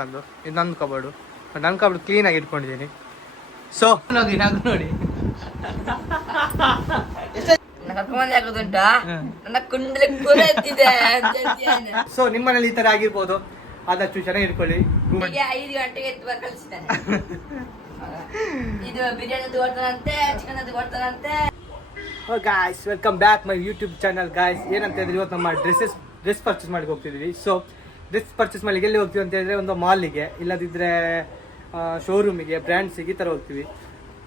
ನಂದು ಇದು ನಂದು ಕಬೋರ್ಡು ನನ್ನ ಕ್ಲೀನ್ ಕ್ಲೀನಾಗಿ ಇಟ್ಕೊಂಡಿದ್ದೀನಿ. ಸೊ ನೋಡಿ ನಗು ನೋಡಿ. ಸೊ. ಸೊ ನಿಮ್ಮನೇಲಿ ಈ ತರ ಆಗಿರ್ಬೋದು. ಆದಷ್ಟು ಚೆನ್ನಾಗಿ ಇಟ್ಕೊಳ್ಳಿ. ಐದು ಗಂಟೆಗೆ ಎದ್ದು ಬರ ಕಳಿಸಿದ್ದಾನೆ. ಇದು biryani chicken guys welcome back my YouTube channel guys ಏನಂತ ಹೇಳಿದ್ರೆ ಇವತ್ತು ನಮ್ಮ ಡ್ರೆಸ್ಸಸ್ ಡ್ರೆಸ್ ಪರ್ಚೇಸ್ ಮಾಡಿ ಹೋಗ್ತಿದ್ವಿ ಸೊ ಡ್ರೆಸ್ ಪರ್ಚೇಸ್ ಮಾಡಲಿಕ್ಕೆ ಎಲ್ಲಿ ಹೋಗ್ತೀವಿ ಅಂತ ಹೇಳಿದ್ರೆ ಒಂದು ಮಾಲಿಗೆ ಇಲ್ಲದಿದ್ದರೆ ಶೋರೂಮಿಗೆ ಬ್ರ್ಯಾಂಡ್ಸಿಗೆ ಈ ಥರ ಹೋಗ್ತೀವಿ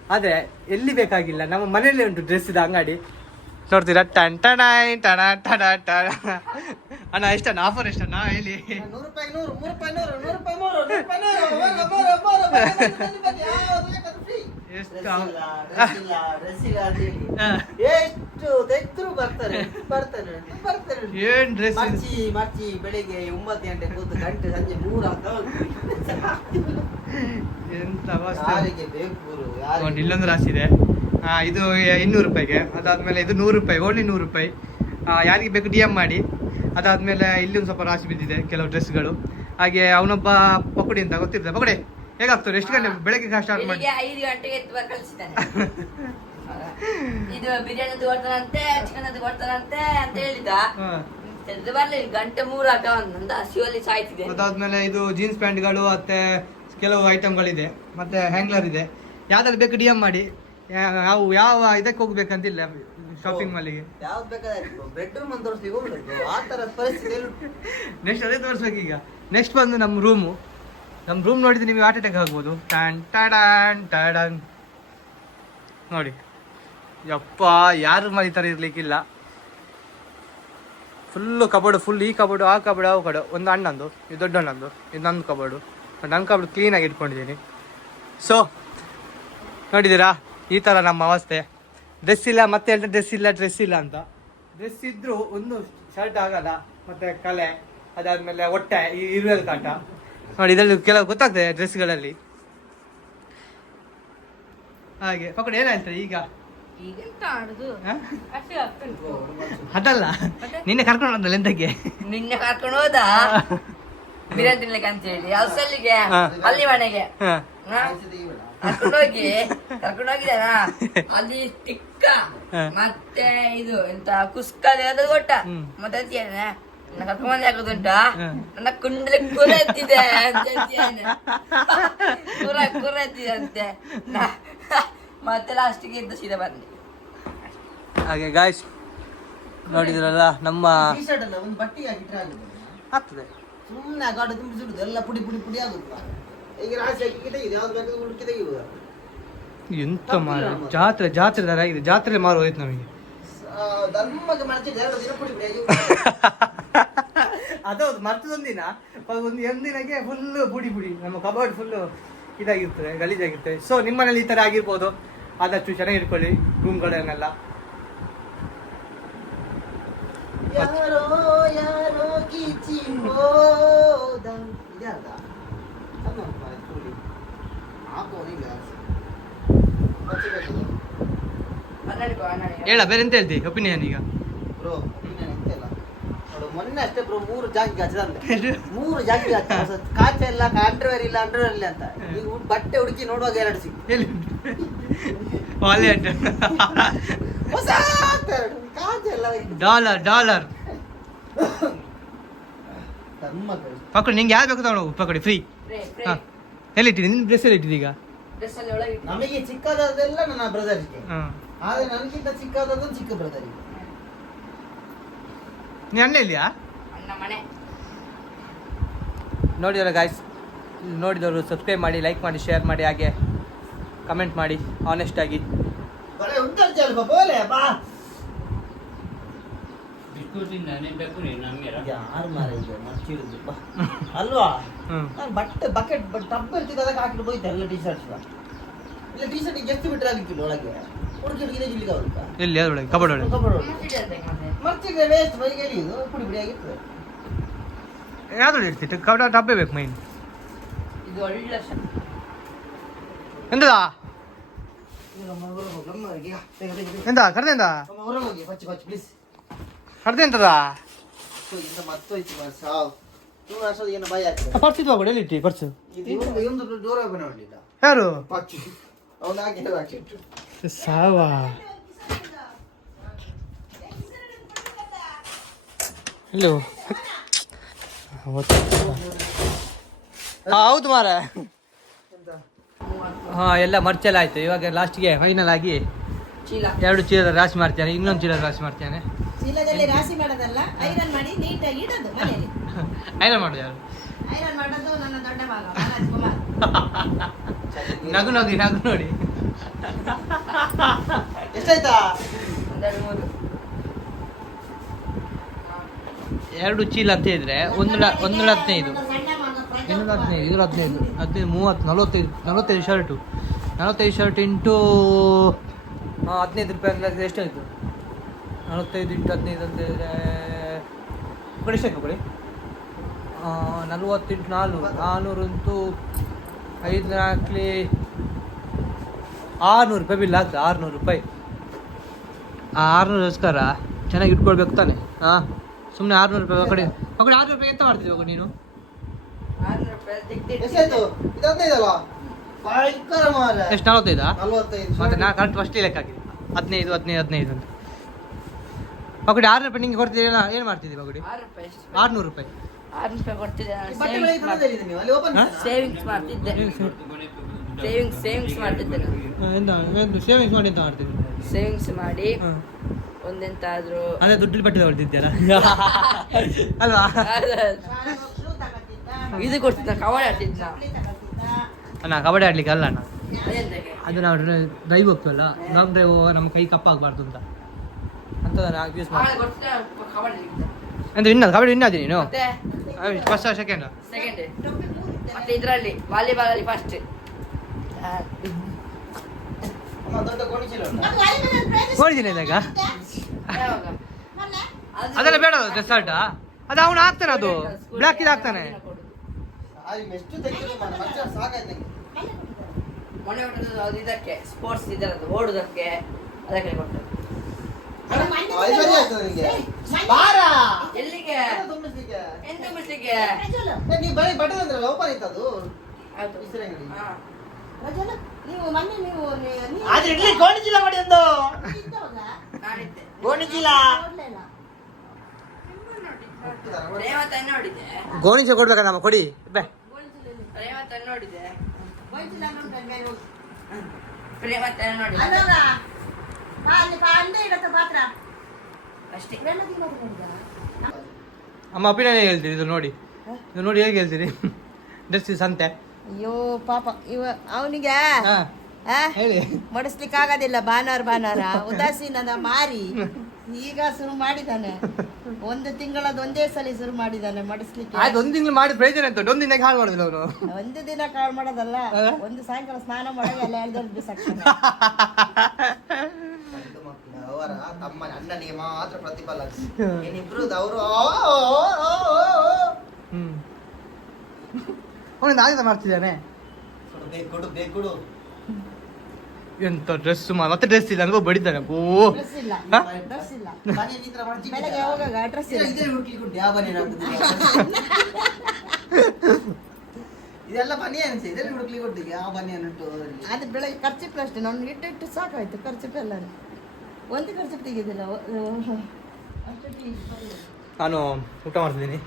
ಆದರೆ ಎಲ್ಲಿ ಬೇಕಾಗಿಲ್ಲ ನಮ್ಮ ಮನೆಯಲ್ಲೇ ಉಂಟು ಡ್ರೆಸ್ ಇದೆ ಅಂಗಡಿ ನೋಡ್ತೀರಾ ಟನ್ ಟಣ ಟಣ ಟಣ ಟಣ ಅಣ್ಣ ಎಷ್ಟಣ್ಣ ಆಫರ್ ಎಷ್ಟಣ್ಣ ಹೇಳಿ ಎಷ್ಟು ತೆಗ್ದ್ರು ಬರ್ತಾರೆ ಬರ್ತಾರೆ ಬರ್ತಾರೆ. ಏನ್ ಡ್ರೆಸ್? ಮರ್ಚಿ ಮರ್ಚಿ ಬೆಳಿಗ್ಗೆ ಒಂಬತ್ತು ಗಂಟೆ ಕೂತು ಗಂಟೆ ಸಂಜೆ ಮೂರು ಅಂತ ಎಂತ ಯಾರಿಗೆ ಬೇಕು ಗುರು ಯಾರಿಗೆ ಇಲ್ಲೊಂದು ರಾಶಿ ಇದೆ. ಇದು ಇನ್ನೂರು ರೂಪಾಯಿಗೆ. ಅದಾದ್ಮೇಲೆ ಇದು ನೂರು ರೂಪಾಯಿ ಓನ್ಲಿ ನೂರು ರೂಪಾಯಿ. ಯಾರಿಗೆ ಬೇಕು ಡಿ ಎಂ ಮಾಡಿ. ಅದಾದ್ಮೇಲೆ ಇಲ್ಲಿ ಒಂದು ಸ್ವಲ್ಪ ರಾಶಿ ಬಿದ್ದಿದೆ ಕೆಲವು ಡ್ರೆಸ್ಗಳು. ಹಾಗೆ ಅವನೊಬ್ಬ ಪಕೋಡಿ ಅಂತ ಗೊತ್ತಿರ್ತದೆ ಪಕೋಡಿ. ಹೇಗಾಗ್ತದೆ ಎಷ್ಟು ಗಂಟೆ ಬೆಳಗ್ಗೆ ಸ್ಟಾರ್ಟ್ ಮಾಡಿ. ಐದು ಗಂಟೆಗೆ ಎದ್ದು ಕಳಿಸಿದ್ದಾನೆ ಇದು ಬಿರಿಯಾನಿ ಅದು ಕೊಡ್ತಾನಂತೆ ಚಿಕನ್ ಅದು ಕೊಡ್ತಾನಂತೆ ಅಂತ ಹೇಳಿದ. ಎದ್ದು ಗಂಟೆ ಮೂರು ಆಟ ನಂದ ಹಸಿವಲ್ಲಿ ಸಾಯ್ತಿದೆ. ಅದಾದ್ಮೇಲೆ ಇದು ಜೀನ್ಸ್ ಪ್ಯಾಂಟ್ಗಳು ಮತ್ತೆ ಕೆಲವು ಐಟಮ್ಗಳಿದೆ ಮತ್ತೆ ಹ್ಯಾಂಗ್ಲರ್ ಇದೆ. ಯಾವ್ದಾದ್ರು ಬೇಕು ಡಿ ಎಂ ಮಾಡಿ. ಯಾವ ಯಾವ ಇದಕ್ಕೆ ಹೋಗ್ಬೇಕಂತಿಲ್ಲ ಶಾಪಿಂಗ್ ಮಾಲಿಗೆ ಯಾವ್ದು ಬೇಕಾದ್ರೆ ಬೆಡ್ರೂಮ್ ಅಂತ ತೋರಿಸ್ಲಿಕ್ಕೆ ಹೋಗ್ಬೇಕು ಆ ಪರಿಸ್ಥಿತಿ ನೆಕ್ಸ್ಟ್ ಅದೇ ತೋರಿಸ್ಬೇಕು ಈಗ ನೆಕ್ಸ್ಟ್ ಬಂದು ನಮ್ಮ ರೂಮು ನಮ್ಮ ರೂಮ್ ನೋಡಿದ್ರೆ ನಿಮಗೆ ಹಾರ್ಟ್ ಅಟ್ಯಾಕ್ ಆಗ್ಬೋದು. ಟ್ಯಾನ್ ಟ್ಯಾಡನ್ ಟ್ಯಾಡನ್ ನೋಡಿ. ಯಪ್ಪ, ಯಾರು ಮನೆ ಥರ ಇರಲಿಕ್ಕಿಲ್ಲ. ಫುಲ್ಲು ಕಬೋರ್ಡು ಫುಲ್ ಈ ಕಬೋರ್ಡು ಆ ಕಬೋರ್ಡ್ ಆ ಕಡೆ ಒಂದು ಅಣ್ಣಂದು, ಇದು ದೊಡ್ಡ ಅಣ್ಣಂದು, ಇದು ನನ್ನ ಕಬೋರ್ಡು ನನ್ನ ಕಬೋರ್ಡ್ ಕ್ಲೀನಾಗಿ ಇಟ್ಕೊಂಡಿದ್ದೀನಿ. ಸೊ ನೋಡಿದ್ದೀರಾ? ಈ ಥರ ನಮ್ಮ ಅವಸ್ಥೆ. ಡ್ರೆಸ್ ಇಲ್ಲ, ಮತ್ತೆ ಹೇಳಿದ್ರೆ ಡ್ರೆಸ್ ಇಲ್ಲ ಡ್ರೆಸ್ ಇಲ್ಲ ಅಂತ. ಡ್ರೆಸ್ ಇದ್ದರೂ ಒಂದು ಶರ್ಟ್ ಆಗಲ್ಲ, ಮತ್ತೆ ಕಲೆ, ಅದಾದಮೇಲೆ ಹೊಟ್ಟೆ, ಈ ಇರುವೆಲ್ ಕಾಟ. ನೋಡಿ ಇದರಲ್ಲಿ ಕೆಲವು ಗೊತ್ತಾಗ್ತದೆ ಡ್ರೆಸ್ಗಳಲ್ಲಿ ಹಾಗೆ ಪಕಡ ಏನಾಯ್ತು ಈಗ. ಅದಲ್ಲ ನಿನ್ನೆ ಕರ್ಕೊಂಡು ಹೋದಲ್ಲ ಎಂತಕ್ಕೆ ನಿನ್ನೆ ಕರ್ಕೊಂಡು ಹೋದ? ಬಿರಿಯಾನಿ ತಿನ್ಲಿಕ್ಕೆ ಅಂತ ಹೇಳಿ. ಹೌಸಲ್ಲಿಗೆ. ಅಲ್ಲಿ ಮನೆಗೆ. ಹಾ. ಹಾ? ಕರ್ಕೊಂಡು ಹೋಗಿ ಕರ್ಕೊಂಡು ಹೋಗಿದ್ದಾನ? ಅಲ್ಲಿ ಟಿಕ್ಕ. ಮತ್ತೆ ಇದು ಎಂತ ಕುಸ್ಕ ಕೊಟ್ಟ ಮತ್ತೆ ಕರ್ಕೊಂಡ್ ಹಾಕೋದುಂಟಾ ಹಾ. ನನ್ನ ಕುಂಡಲಿ ಕುರೆ ಎತ್ತಿದೆ. ಕುರ ಕುರ ಎತ್ತಿದೆ ಅಂತೆ. ಮತ್ತೆ ಲಾಸ್ಟಿಗೆ ಇದ್ದ ಸೀದಾ ಬಂದೆ ಹಾಗೆ ಗಾಯ್ಸ್ ನೋಡಿದ್ರಲ್ಲ ನಮ್ಮ ಒಂದು ಬಟ್ಟೆ ಹಾಕಿಟ್ರೆ ಆಗ್ತದೆ. ಸುಮ್ಮನೆ ಗಾಡಿ ತುಂಬಿ ಸುಡುದು ಎಲ್ಲ ಪುಡಿ ಪುಡಿ ಪುಡಿ ಆಗುದು ಈಗ ರಾಶಿ ಹಾಕಿ ತೆಗಿದೆ ಯಾವ್ದು ಬೇಕಾದ್ರೆ ಹುಡುಕಿ ಎಂತ ಮಾರ ಜಾತ್ರೆ ಜಾತ್ರೆ ತರ ಆಗಿದೆ ಜಾತ್ರೆ ಮಾರು ಹೋಯ್ತು ನಮಗೆ. ಧರ್ಮಕ್ಕೆ ಮಾಡ್ತೀವಿ ಎರಡು ದಿನ ಪುಡಿ ಪುಡಿ ಅದೌದು ಮತ್ತೆ ಒಂದು ಎಂದಿನಗೆ ಫುಲ್ಲು ಬುಡಿ ಬುಡಿ ನಮ್ಮ ಕಬೋರ್ಡ್ ಫುಲ್ಲು ಇದಾಗಿರ್ತದೆ ಗಲೀಜಾಗಿರ್ತದೆ. ಸೊ ನಿಮ್ಮನೇಲಿ ಈ ಥರ ಆಗಿರ್ಬೋದು. ಆದಷ್ಟು ಚೆನ್ನಾಗಿ ಇಟ್ಕೊಳ್ಳಿ ರೂಮ್ಗಳನ್ನೆಲ್ಲ. ಹೇಳ ಬೇರೆ ಎಂತ ಹೇಳ್ತಿ? ಒಪಿನಿಯನ್ ಈಗ. ಮೊನ್ನೆ ಅಷ್ಟೇ ಬ್ರೋ ಮೂರು ಜಾಗಿ ಹಚ್ಚದಂತೆ. ಮೂರು ಜಾಗಿ ಹಚ್ಚ. ಕಾಚ ಇಲ್ಲ ಅಂಡರ್ವೇರ್ ಇಲ್ಲ ಅಂಡರ್ವೇರ್ ಇಲ್ಲ ಅಂತ. ಈಗ ಬಟ್ಟೆ ಹುಡುಕಿ ನೋಡುವಾಗ ಎರಡು ವಾಲೆಟ್ ಹೊಸ ಕಾಚ ಎಲ್ಲ ಡಾಲರ್ ಡಾಲರ್ ಪಕ್ಕಡಿ ನಿಂಗೆ ಯಾವ್ದು ಬೇಕು ತಗೊಂಡು ಪಕ್ಕಡಿ ಫ್ರೀ ಹಾ ಎಲ್ಲಿ ಹಾಂ. ಎಲ್ಲಿಟ್ಟಿದ್ದೀನಿ ನಿನ್ನ ಡ್ರೆಸ್ ಎಲ್ಲಿ ಈಗ? ಡ್ರೆಸ್ ಅಲ್ಲಿ ಒಳಗೆ ಇಟ್ಟು. ನಮಗೆ ಚಿಕ್ಕದಾದೆಲ್ಲ ನನ್ನ ಬ್ರದರ್ಗೆ ಆದರೆ ಆದ್ರೆ ನನಗಿಂತ ಚಿಕ್ಕದಾದ ಚಿಕ್ಕ ಬ್ರದರ್ಗೆ ನೀ ಅಣ್ಣ ಇಲ್ಲಿಯಾ? ನೋಡಿದಲ್ಲ ಗಾಯ್ಸ್ ನೋಡಿದವರು ಸಬ್ಸ್ಕ್ರೈಬ್ ಮಾಡಿ ಲೈಕ್ ಮಾಡಿ ಶೇರ್ ಮಾಡಿ ಹಾಗೆ ಕಮೆಂಟ್ ಮಾಡಿ ಆನೆಸ್ಟ್ ಆಗಿ. ಬರೇ ಉಂಟಲ್ ಜಲ್ ಬೋಲೆ ಬಾ. ಯಾರು ಮಾರ ಈಗ ಮರ್ಚಿಡುದು ಬಾ. ಅಲ್ವಾ? ನಾನು ಬಟ್ಟೆ ಬಕೆಟ್ ಟಬ್ ಇರ್ತಿದ್ದ ಅದಕ್ಕೆ ಹಾಕಿಟ್ಟು ಹೋಯ್ತು ಎಲ್ಲ ಟೀ ಶರ್ಟ್ಸ್ ಇಲ್ಲ ಟೀ ಶರ್ಟ್ ಎಷ್ಟು ಬಿಟ್ಟರೆ ಆಗಿತ್ತು ಒಳಗೆ. ಹುಡುಕಿ ಹುಡುಕಿದೆ ಜಿಲ್ಲಿಗೆ ಎಲ್ಲಿ? ಅದರೊಳಗೆ ಕಬಡ್ ಒಳಗೆ. ಮಸ್ತ್ ಇದೆ ಮತ್ತೆ. ಮರ್ಚಿದ್ರೆ ವೇಸ್ಟ್ ಬೈಗೆ ಎಳಿಯುದು ಪುಡಿ ಪುಡಿ ಆಗಿರ್ತದೆ ಯಾವ್ದ್ರಲ್ಲಿ ಇರ್ತಿತ್ತು? ಕಬಡ ಡಬ್ಬೆ ಬೇಕು ಮೈನ್. ಇದು ಒಳ್ಳೆ ಎಂತದ? ಎಂತ? ಕರ್ದೆ. ಎಂತ ಹೊರಗೆ ಹೋಗಿ ಪ್ಲೀಸ್ ಕರೆದೆ ಎಂತದ? ಮತ್ತು ಇಂದ ಮತ್ತು ಹೋಯ್ತು ಮಾರ್ರೆ, ಸಾವು. ಭಯ ಆಗ್ತದೆ ಪರ್ಸ್ ಯಾರು? ಪಚ್ಚು ಅವನು ಹಾಕಿ ಹಾಕಿಟ್ಟು ಸಾವಾ? ಹಲೋ ಹೌದು ಮಾರ. ಹಾ ಎಲ್ಲ ಮರ್ಚೆಲ್ಲ ಆಯ್ತು. ಇವಾಗ ಲಾಸ್ಟ್ಗೆ ಫೈನಲ್ ಆಗಿ ಚೀಲ. ಎರಡು ಚೀಲದ ರಾಶಿ ಮಾಡ್ತೇನೆ. ಇನ್ನೊಂದು ಚೀಲದ ರಾಶಿ ಮಾಡ್ತೇನೆ. ಚೀಲದಲ್ಲಿ ರಾಶಿ ಮಾಡೋದಲ್ಲ ಐರನ್ ಮಾಡಿ ನೀಟಾಗಿ ಇಡೋದು ಮನೆಯಲ್ಲಿ. ಐರನ್ ಮಾಡೋದು ಯಾರು? ಐರನ್ ಮಾಡೋದು ನನ್ನ ದೊಡ್ಡ ಮಗ ನಗು ನಗು ನಗು ನೋಡಿ. ಎಷ್ಟಾಯ್ತಾ? ಎರಡು ಚೀಲ ಅಂತ ಹೇಳಿದ್ರೆ ಒಂದು ಲ- ಒಂದು ಹದಿನೈದು. ಇನ್ನೊಂದು. ಹದಿನೈದು ಇದ್ರ ಹದಿನೈದು. ಹದಿನೈದು ಮೂವತ್ತು ನಲವತ್ತೈದು ನಲವತ್ತೈದು ಶರ್ಟು ನಲವತ್ತೈದು ಶರ್ಟ್ ಇಂಟು ಹದಿನೈದು ರೂಪಾಯಿ ಅಂದರೆ ಎಷ್ಟಾಯಿತು? ನಲವತ್ತೈದು ಇಂಟು ಹದಿನೈದು ಅಂತ ಹೇಳಿದ್ರೆ ಕೊಡಿ ಎಷ್ಟಾಯ್ತು ಕೊಡಿ. ನಲ್ವತ್ತು ಇಂಟು ನಾಲ್ನೂರು ನಾನ್ನೂರು ಅಂತೂ ಐದು ನಾಲ್ಕಲಿ ಆರುನೂರು ರೂಪಾಯಿ ಬಿಲ್ ಆಗ್ತದೆ ಆರುನೂರು ರೂಪಾಯಿ. ಆ ಆರುನೂರಗೋಸ್ಕರ ಚೆನ್ನಾಗಿ ಇಟ್ಕೊಳ್ಬೇಕು ತಾನೆ. ಹಾಂ ಸುಮ್ಮನೆ ಆರುನೂರು ರೂಪಾಯಿ ಆ ಕಡೆ. ಆ ಕಡೆ ಆರುನೂರು ರೂಪಾಯಿ ಎಂತ ಮಾಡ್ತೀವಿ ಇವಾಗ ನೀನು? ಎಷ್ಟು ನಲವತ್ತೈದಾ? ಮತ್ತೆ ನಾ ಕರೆಕ್ಟ್ ಫಸ್ಟ್ ಲೆಕ್ಕ ಹಾಕಿದೆ ಹದಿನೈದು ಹದಿನೈದು ಹದಿನೈದು ಅಂತ. ಮಗುಡಿ ಆರು ರೂಪಾಯಿ ನಿಂಗೆ ಕೊಡ್ತೀರಾ ಏನು ಮಾಡ್ತಿದ್ದೀವಿ ಎಷ್ಟು? ಆರುನೂರು ರೂಪಾಯಿ. ಸೇವಿಂಗ್ಸ್ ಮಾಡ್ತಿದ್ದೆ. ಸೇವಿಂಗ್ಸ್ ಸೇವಿಂಗ್ಸ್ ಮಾಡ್ತಿದ್ದೆ ನಾನು ಎಂತ ಸೇವಿಂಗ್ಸ್ ಮಾಡಿ ಎಂತ ಮಾಡ್ತಿದ್ರು? ಸೇವಿಂಗ್ಸ್ ಮಾಡಿ ಒಂದೆಂತಾದ್ರೂ ಅದೇ ದುಡ್ಡು ಬಟ್ಟೆ ತೊಗೊಳ್ತಿದ್ದೀರಾ? ಅಲ್ವಾ? ಇದು ಕೊಡ್ತಿದ್ದ ಕವಡೆ ಆಡ್ತಿದ್ದ. ಅಣ್ಣ ಕಬಡ್ಡಿ ಆಡ್ಲಿಕ್ಕೆ ಅಲ್ಲ ಅಣ್ಣ? ಅದು ನಾವು ಡ್ರೈವ್ ಹೋಗ್ತೀವಲ್ಲ ಲಾಂಗ್ ಡ್ರೈವ್ ಹೋಗುವಾಗ ನಮ್ಮ ಕೈ ಕಪ್ಪಾಗಬಾರ್ದು ಅಂತ. ಅಂತ ನಾನು ಯೂಸ್ ಮಾಡಿ. ಅಂದ್ರೆ ಇನ್ನ ಕಬಡ್ಡಿ ಇನ್ನಾದಿ ನೀನು? ಮತ್ತೆ? First second second. ಮತ್ತೆ ಇದ್ರಲ್ಲಿ ವಾಲಿಬಾಲ್ ಅಲ್ಲಿ ಫಸ್ಟ್ ಅಮ್ಮ ದೊಡ್ಡ ಗೋಣಿ ಚೀಲ ಉಂಟಾ? ಅದು ವಾಲಿಬಾಲ್ prize ಇದಾಗ ಅದೆಲ್ಲ ಬೇಡ ಡೆಸರ್ಟ್ ಅದು ಅವನು ಹಾಕ್ತಾನೆ ಅದು. ಬ್ಲ್ಯಾಕ್ ಇದು ಹಾಕ್ತಾನೆ. ಮೊನ್ನೆ. ಮೊನ್ನೆ ಅದು. ಇದಕ್ಕೆ ಸ್ಪೋರ್ಟ್ಸ್ ಇದರದ್ದು ಓಡುದಕ್ಕೆ. ಅದಕ್ಕೆ ಬಾರ ಎಲ್ಲಿಗೆ ಎಂತ ನೀವ್ ಬರೀ ಓಪನ್ ಇತ್ತು ಅದು ಆಯ್ತು ನೀವು ಮೊನ್ನೆ ನೀವು ಆದ್ರೆ ಇಡ್ಲಿ ಗೋಣಿ ಚೀಲ ಮಾಡಿ ಒಂದು ಇದ್ದವಾಗ ನೋಡಿದೆ ಕೊಡ್ಬೇಕ ನಮ್ಮ ಕೊಡಿ. ಬೇ. ನೋಡಿದೆ ನೋಡಿದೆ ಅಲ್ಲಿ ಅಂದೆ ಇಡತ್ತ ಪಾತ್ರ? ಅಷ್ಟೇ. ಅಮ್ಮ ಅಭಿನಯ ಹೇಳ್ತೀರಿ? ಇದು ನೋಡಿ. ಇದು ನೋಡಿ ಹೇಗೆ ಹೇಳ್ತೀರಿ? ಡ್ರೆಸ್ ಸಂತೆ. ಅಯ್ಯೋ ಪಾಪ. ಇವ ಅವನಿಗೆ ಹಾ ಹೇಳಿ. ಮಡಿಸ್ಲಿಕ್ಕೆ ಆಗೋದಿಲ್ಲ ಭಾನುವಾರ ಭಾನುವಾರ ಉದಾಸೀನದ ಮಾರಿ. ಈಗ ಶುರು ಮಾಡಿದಾನೆ ಒಂದು ತಿಂಗಳದ ಒಂದೇ ಸಲ ಶುರು ಮಾಡಿದಾನೆ ಮಡಿಸ್ಲಿಕ್ಕೆ. ಆಯ್ತು ಒಂದು ತಿಂಗಳು ಮಾಡಿ ಪ್ರಯೋಜನ ಅಂತ ಒಂದು ದಿನಕ್ಕೆ ಹಾಳು ಮಾಡಿದ್ರು ಅವನು? ಒಂದು ದಿನ ಕಾಳು ಮಾಡೋದಲ್ಲ? ಒಂದು ಸಾಯಂಕಾಲ ಸ್ನಾನ ಮಾಡಿ ಎಲ್ಲ ಅವರ ತಮ್ಮ ಅಣ್ಣನಿಗೆ ಮಾತ್ರ ಪ್ರತಿಫಲ. ಏನಿಬ್ರು ಅವರು ಹ್ಮ್. ಅವನಿಂದ ಆಗಿದೆ ಮಾಡ್ತಿದ್ದಾನೆ. ಬೇಕು ಕೊಡು ಬೇಕು ಕೊಡು. ಎಂತ ಡ್ರೆಸ್ ಮತ್ತೆ ಡ್ರೆಸ್ ಇಲ್ಲ ಅನ್ಕೋ ಬಡಿದ್ದಾನೆ. ಓ. ಇದೆಲ್ಲ ಬನ್ನಿ ಅನ್ಸಿ. ಇದೆಲ್ಲ ಹುಡುಕ್ಲಿಕ್ಕೆ ಯಾವ ಬನ್ನಿ ಉಂಟು. ಅದು ಬೆಳಗ್ಗೆ ಖರ್ಚಿಪ್ ಅಷ್ಟೇ. ನಾನು ಇಟ್ಟು ಇಟ್ಟು ಸಾಕಾಯ್ತು. ಖರ್ಚಿಪ್ ಎಲ್ಲ ಒಂದು ಖರ್ಚಿಪ್ ತೆಗೆದಿಲ್ಲ. ನಾನು ಊಟ ಮಾಡ್ತಿದ್ದೀನಿ.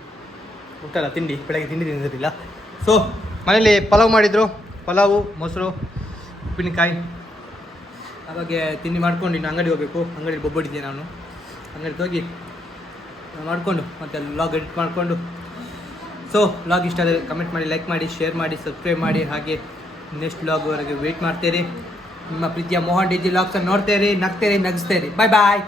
ಊಟ ಅಲ್ಲ ತಿಂಡಿ. ಬೆಳಗ್ಗೆ ತಿಂಡಿ ತಿಂದಿರಲಿಲ್ಲ. ಸೊ ಮನೇಲಿ ಪಲಾವ್ ಮಾಡಿದ್ರು. ಪಲಾವು, ಮೊಸರು, ಉಪ್ಪಿನಕಾಯಿ. ಅವಾಗೆ ತಿಂಡಿ ಮಾಡ್ಕೊಂಡು ಇನ್ನು ಅಂಗಡಿ ಹೋಗಬೇಕು. ಅಂಗಡಿಗೆ ಬೊಬ್ಬಡಿದ್ದೆ ನಾನು. ಅಂಗಡಿಗೆ ಹೋಗಿ ಮಾಡಿಕೊಂಡು ಮತ್ತೆ ಲಾಗ್ ಎಡಿಟ್ ಮಾಡಿಕೊಂಡು. ಸೊ ಲಾಗ್ ಇಷ್ಟ ಆದರೆ ಕಮೆಂಟ್ ಮಾಡಿ ಲೈಕ್ ಮಾಡಿ ಶೇರ್ ಮಾಡಿ ಸಬ್ಸ್ಕ್ರೈಬ್ ಮಾಡಿ. ಹಾಗೆ ನೆಕ್ಸ್ಟ್ ಲಾಗ್ವರೆಗೆ ವೆಯ್ಟ್ ಮಾಡ್ತೀರಿ. ನಿಮ್ಮ ಪ್ರೀತಿಯ ಮೋಹನ್ ಡಿ ಜಿ ಲಾಗ್ಸನ್ನು ನೋಡ್ತೇರಿ, ನಗ್ತೇರಿ, ನಗಿಸ್ತೇರಿ. Bye bye